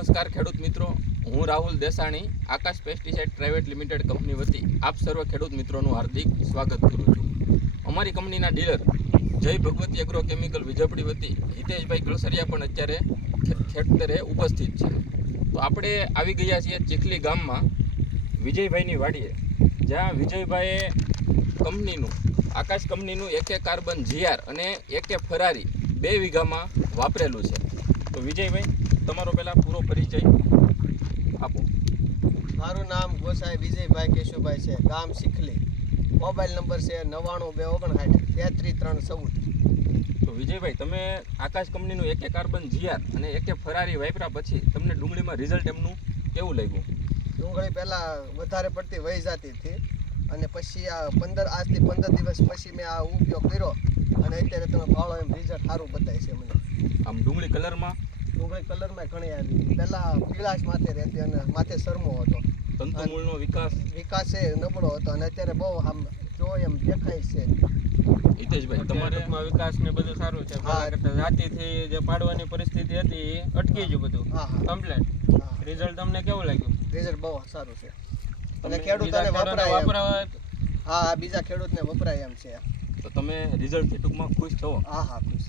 નમસ્કાર ખેડૂત મિત્રો, હું રાહુલ દેસાણી આકાશ પેસ્ટિસાઇડ પ્રાઇવેટ લિમિટેડ કંપની વતી આપ સર્વ ખેડૂત મિત્રોનું હાર્દિક સ્વાગત કરું છું. અમારી કંપનીના ડીલર જય ભગવતી એગ્રો કેમિકલ વિજયપડી વતી હિતેશભાઈ કળસરિયા પણ અત્યારે ખેતરે ઉપસ્થિત છે. તો આપણે આવી ગયા છીએ ચીખલી ગામમાં વિજયભાઈની વાડીએ, જ્યાં વિજયભાઈએ આકાશ કંપનીનું એકે કાર્બન GR અને એકે ફરારી 2 વીઘામાં વાપરેલું છે. તો વિજયભાઈ, તમારો પહેલાં પૂરો પરિચય આપો. મારું નામ ગોસાઈ વિજયભાઈ કેશુભાઈ છે, ગામ ચીખલી. મોબાઈલ નંબર છે 9929531314. તો વિજયભાઈ, તમે આકાશ કંપનીનું એકે કાર્બન GR અને એકે ફરારી વાપર્યા પછી તમને ડુંગળીમાં રિઝલ્ટ એમનું કેવું લાગ્યું? ડુંગળી પહેલાં વધારે પડતી વહી જતી હતી અને પછી આજથી 15 દિવસ પછી મેં આ ઉપયોગ કર્યો અને અત્યારે તમે ભાળો એમ રિઝલ્ટ સારું બતાવે છે મને. આમ ડુંગળી કલરમાં ઘણી આવી. પહેલાં પીળાશ માથે રહેતી અને માથે સરમો હતો. તંતુમૂળનો વિકાસ એ નબળો હતો અને અત્યારે બહુ આમ જો એમ દેખાય છે. હિતેશભાઈ, તમારે વિકાસ ને બધું સારું છે. જાતિથી જે પાડવાની પરિસ્થિતિ હતી એ અટકી ગયું બધું કમ્પ્લીટ. રિઝલ્ટ તમને કેવું લાગ્યું? રિઝલ્ટ બહુ સારું છે અને ખેડૂતોને વપરાય. હા, બીજા ખેડૂતને વપરાય એમ છે. તો તમે રિઝલ્ટથી ટૂંકમાં ખુશ છો? હા, ખુશ.